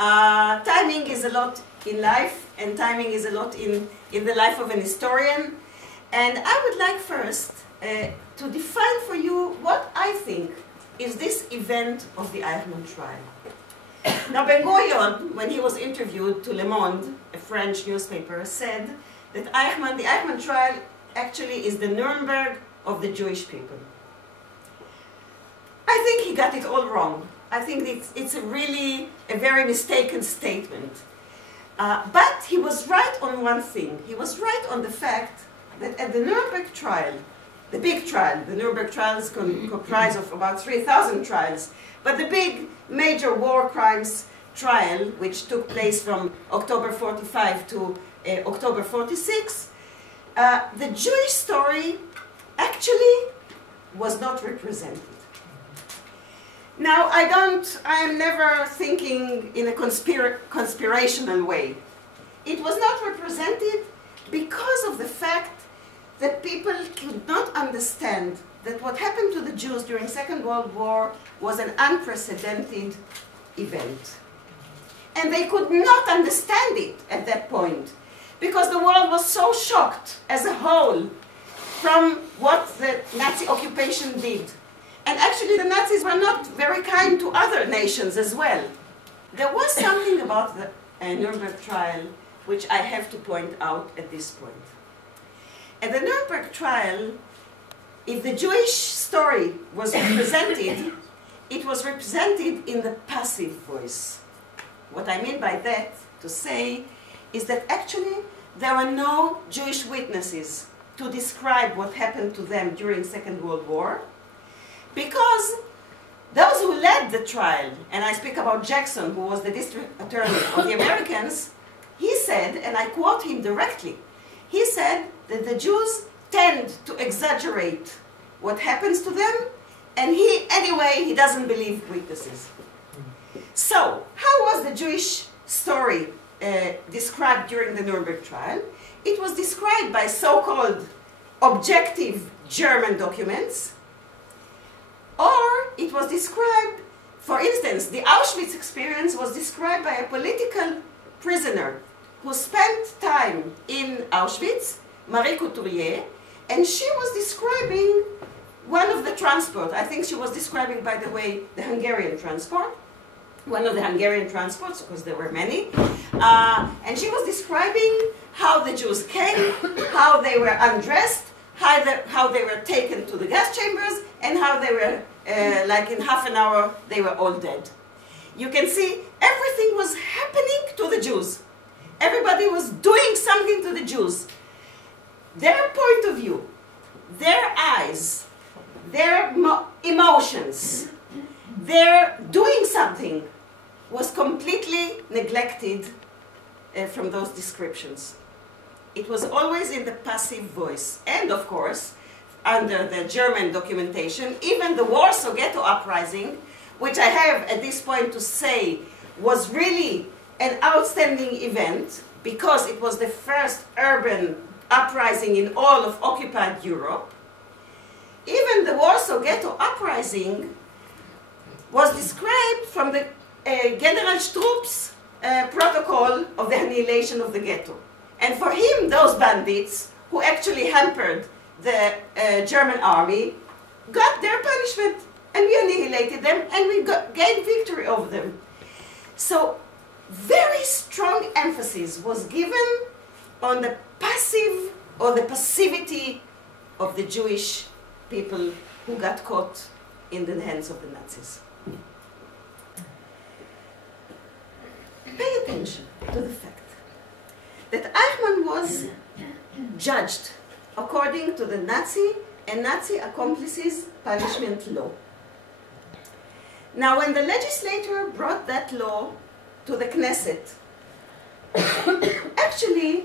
Timing is a lot in life, and timing is a lot in the life of an historian. And I would like first to define for you what I think is this event of the Eichmann trial. Now, Ben Gurion, when he was interviewed to Le Monde, a French newspaper, said that the Eichmann trial actually is the Nürnberg of the Jewish people. I think he got it all wrong. I think it's really a very mistaken statement. But he was right on one thing. He was right on the fact that at the Nuremberg trial, the big trial, the Nuremberg trials comprise of about 3,000 trials, but the big major war crimes trial, which took place from October 45 to October 46, the Jewish story actually was not represented. Now, I am never thinking in a conspirational way. It was not represented because of the fact that people could not understand that what happened to the Jews during the Second World War was an unprecedented event. And they could not understand it at that point, because the world was so shocked as a whole from what the Nazi occupation did. And actually the Nazis were not very kind to other nations as well. There was something about the Nuremberg trial which I have to point out at this point. At the Nuremberg trial, if the Jewish story was represented, it was represented in the passive voice. What I mean by that, to say, is that actually there were no Jewish witnesses to describe what happened to them during the Second World War, because those who led the trial, and I speak about Jackson, who was the district attorney of the Americans, he said, and I quote him directly, he said that the Jews tend to exaggerate what happens to them, and anyway, he doesn't believe witnesses. So, how was the Jewish story described during the Nuremberg trial? It was described by so-called objective German documents, or it was described, for instance, the Auschwitz experience was described by a political prisoner who spent time in Auschwitz, Marie Couturier, and she was describing one of the transport. I think she was describing, by the way, the Hungarian transport, one of the Hungarian transports, because there were many, and she was describing how the Jews came, how they were undressed, how they were taken to the gas chambers, and how they were, like in half an hour, they were all dead. You can see everything was happening to the Jews. Everybody was doing something to the Jews. Their point of view, their eyes, their emotions, their doing something was completely neglected from those descriptions. It was always in the passive voice. And of course, under the German documentation, even the Warsaw Ghetto Uprising, which I have at this point to say was really an outstanding event because it was the first urban uprising in all of occupied Europe. Even the Warsaw Ghetto Uprising was described from the Generalstab's protocol of the annihilation of the ghetto. And for him, those bandits, who actually hampered the German army, got their punishment, and we annihilated them, and we gained victory over them. So, very strong emphasis was given on the passive or the passivity of the Jewish people who got caught in the hands of the Nazis. Pay attention to the fact that Eichmann was judged according to the Nazi and Nazi accomplices punishment law. Now, when the legislator brought that law to the Knesset, actually,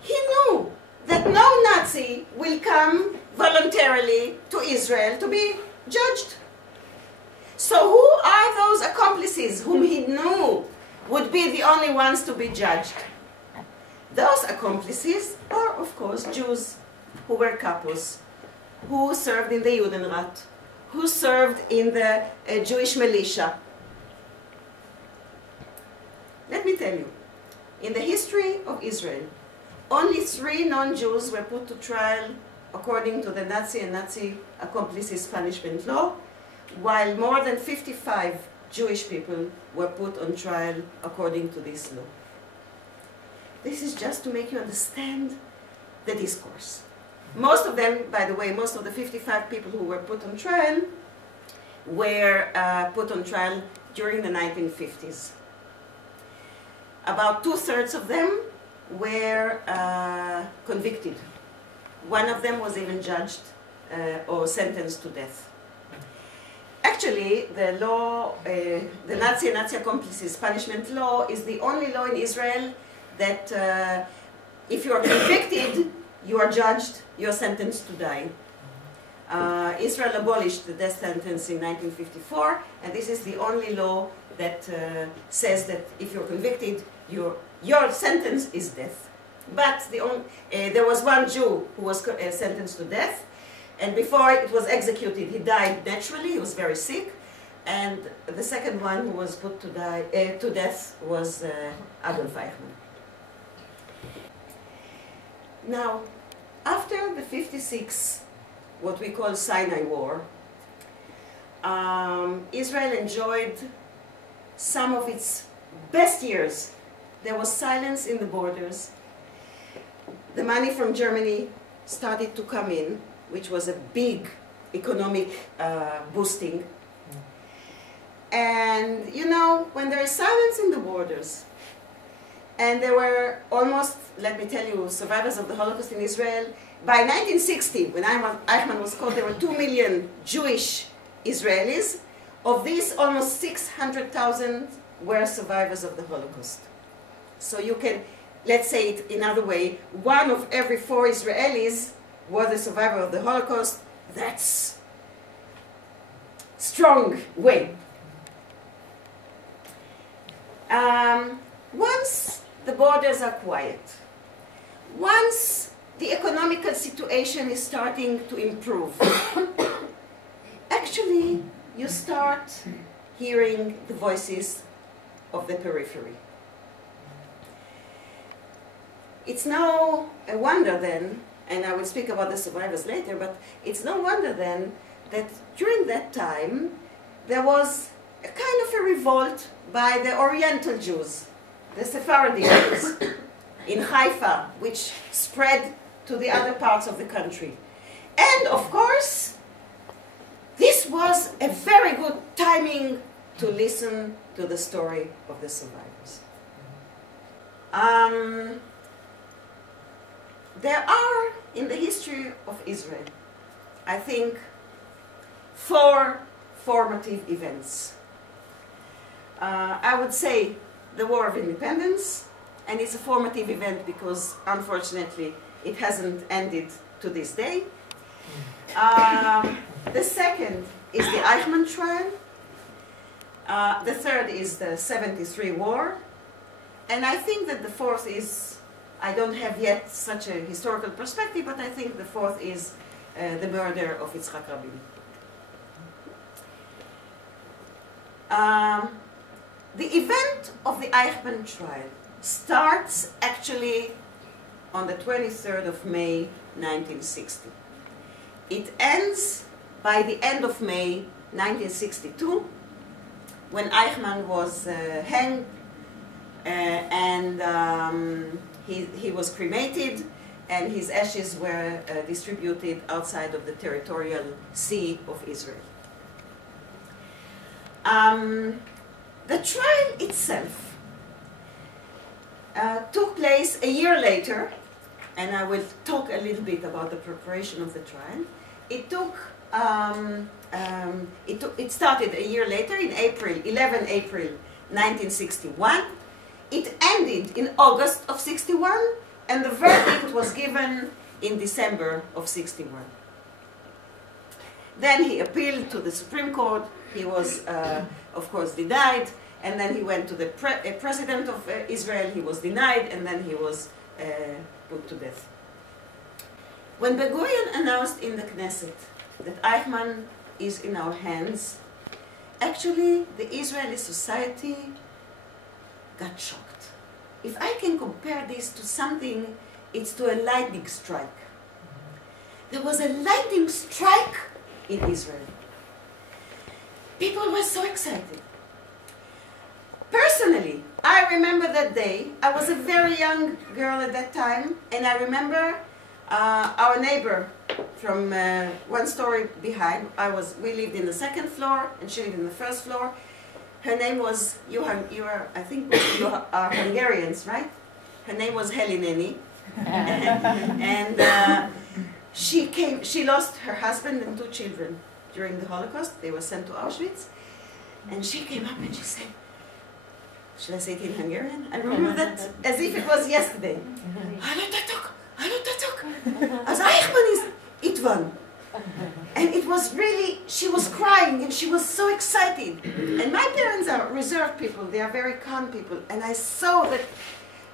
he knew that no Nazi will come voluntarily to Israel to be judged. So who are those accomplices whom he knew would be the only ones to be judged? Those accomplices are, of course, Jews who were kapos, who served in the Judenrat, who served in the Jewish militia. me tell you, in the history of Israel, only 3 non-Jews were put to trial according to the Nazi and Nazi accomplices punishment law, while more than 55 Jewish people were put on trial according to this law. This is just to make you understand the discourse. Most of them, by the way, most of the 55 people who were put on trial were put on trial during the 1950s. About 2/3 of them were convicted. One of them was even judged or sentenced to death. Actually, the law, the Nazi and Nazi accomplices punishment law is the only law in Israel that if you are convicted, you are judged, you are sentenced to die. Israel abolished the death sentence in 1954, and this is the only law that says that if you're convicted, your sentence is death. But there was one Jew who was sentenced to death, and before it was executed, he died naturally. He was very sick, and the second one who was put to death was Adolf Eichmann. Now, after the 56, what we call Sinai War, Israel enjoyed some of its best years. There was silence in the borders. The money from Germany started to come in, which was a big economic boosting. And you know, when there is silence in the borders, and there were almost, let me tell you, survivors of the Holocaust in Israel, by 1960, when Eichmann was caught, there were 2 million Jewish Israelis. Of these, almost 600,000 were survivors of the Holocaust. So you can, let's say it another way, 1 of every 4 Israelis was a survivor of the Holocaust. That's strong way. Once the borders are quiet, once the economical situation is starting to improve, actually you start hearing the voices of the periphery. It's no wonder then, and I will speak about the survivors later, but it's no wonder then that during that time there was a kind of a revolt by the Oriental Jews, the Sephardi Jews in Haifa, which spread to the other parts of the country. And of course, this was a very good timing to listen to the story of the survivors. There are, in the history of Israel, I think, 4 formative events. I would say the War of Independence, and it's a formative event because, unfortunately, it hasn't ended to this day. The second is the Eichmann trial. The third is the 73 war. And I think that the fourth is, I don't have yet such a historical perspective, but I think the fourth is the murder of Yitzhak Rabin. The event of the Eichmann trial starts actually on the 23rd of May 1960. It ends by the end of May 1962, when Eichmann was hanged and he was cremated, and his ashes were distributed outside of the territorial sea of Israel. The trial itself took place a year later, and I will talk a little bit about the preparation of the trial. It started a year later, in 11 April 1961. It ended in August of 61, and the verdict was given in December of 61. Then he appealed to the Supreme Court. He was, of course, denied, and then he went to the president of Israel. He was denied, and then he was put to death. When Ben Gurion announced in the Knesset that Eichmann is in our hands, actually the Israeli society got shocked. if I can compare this to something, it's to a lightning strike. There was a lightning strike in Israel. People were so excited. Personally, I remember that day. I was a very young girl at that time, and I remember our neighbor from one story behind. We lived in the second floor, and she lived in the first floor. Her name was, I think you are Hungarians, right? Her name was Helineni. And she lost her husband and 2 children during the Holocaust. They were sent to Auschwitz. And she came up and she said, should I say it in Hungarian? I remember that as if it was yesterday. Halotatok, halotatok. As Eichmann is Itvan. And it was really, she was crying and she was so excited. And my parents are reserved people, they are very calm people. And I saw that,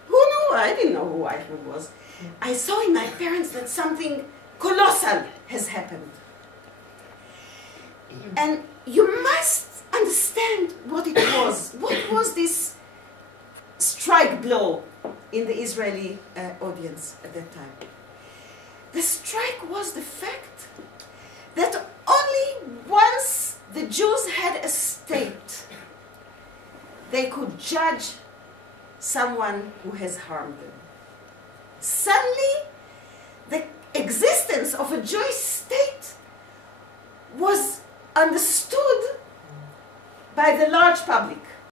who knew? I didn't know who Eichmann was. I saw in my parents that something colossal has happened. And you must understand what it was. What was this strike blow in the Israeli audience at that time? The strike was the fact that only once the Jews had a state, they could judge someone who has harmed them. Suddenly, the existence of a Jewish state was understood by the large public.